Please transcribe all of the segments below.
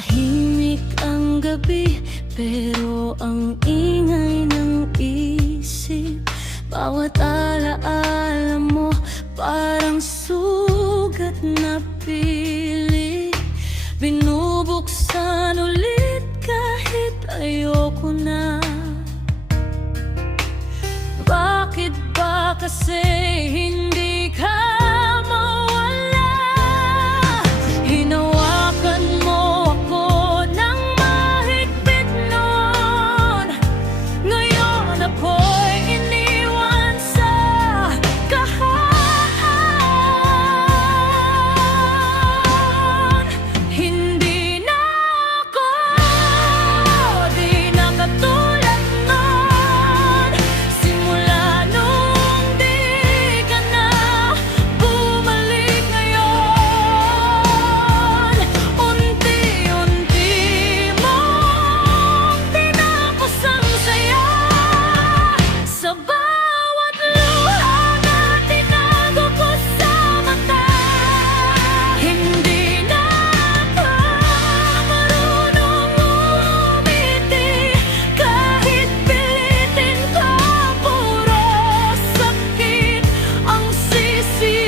Tahimik ang gabi, pero ang ingay ng isip. Bawat alaala mo parang sugat na pilit. Binubuksan ulit kahit ayoko na. Bakit ba kasi hindi ka mawala? Hinawakan mo ako ng mahigpit noon. Ngayon ako'y iniwan sa kahaan. Hindi na ako, di na katulad noon. Simula nung di ka na bumalik ngayon, unti-unti mong tinapos ang saya. Sa bawat luha na tinago ko sa mata, hindi na ako marunong umiti. Kahit pilitin ko, puro sakit ang sisi.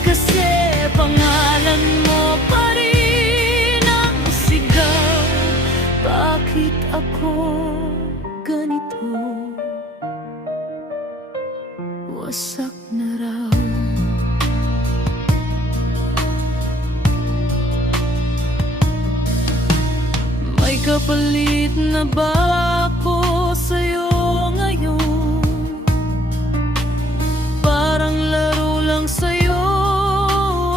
Kasi pangalan mo pa rin ang sigaw. Bakit ako ganito? Wasak na raw. May kapalit na ba ako sa'yo ngayon? Parang laro lang sa'yo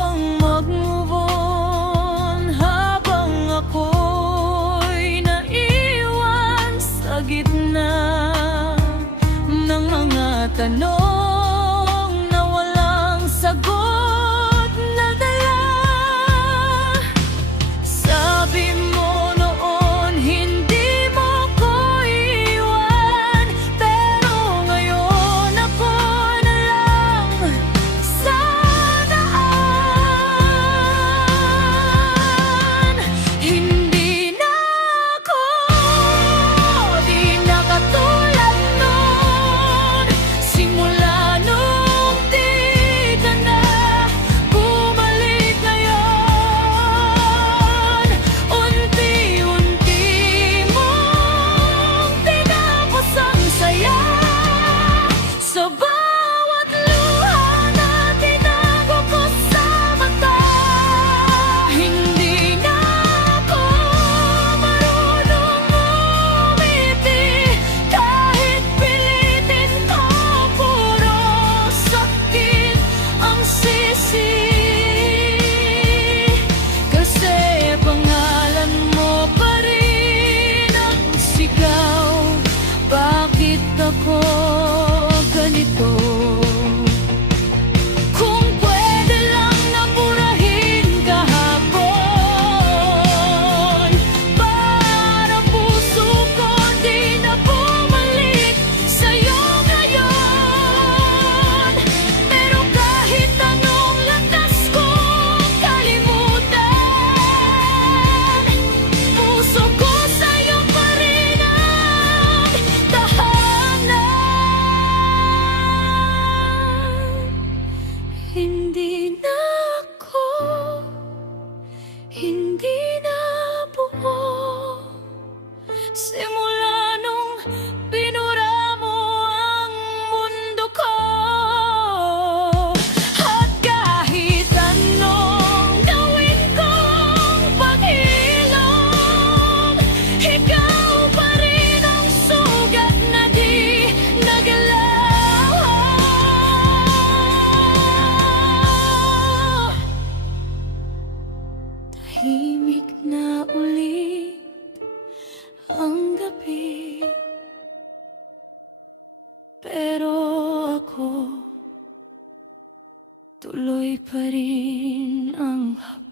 ang mag-move on, habang ako'y naiwan sa gitna ng mga tanong na walang sagot na dala. Sabi mo noon hindi mo ko iwan, pero ngayon ako na lang sa daan. Hindi na ako, di na katulad noon. Simula nung di ka na bumalik ngayon, unti-unti mong tinapos ang saya. Sa bawat luha na tinago ko sa mata, hindi na ako marunong umiti. Kahit pilitin ko, puro sakit ang sisi. Kasi pangalan mo pa rin ang sigaw. Bakit ako ganito? Kung pwede lang na burahin kahapon, para puso ko di na bumalik sa'yo ngayon. Pero kahit anong landas kong kalimutan, puso ko sa'yo pa rin ang tahanan. Hindi na ako, hindi na buo. Simula nung binura mo ang mundo ko, at kahit anong gawin kong paghilom, ikaw pa rin ang sugat na di nagalaw. Tahimik na ulit ang gabi, pero ako tuloy pa rin ang hapon.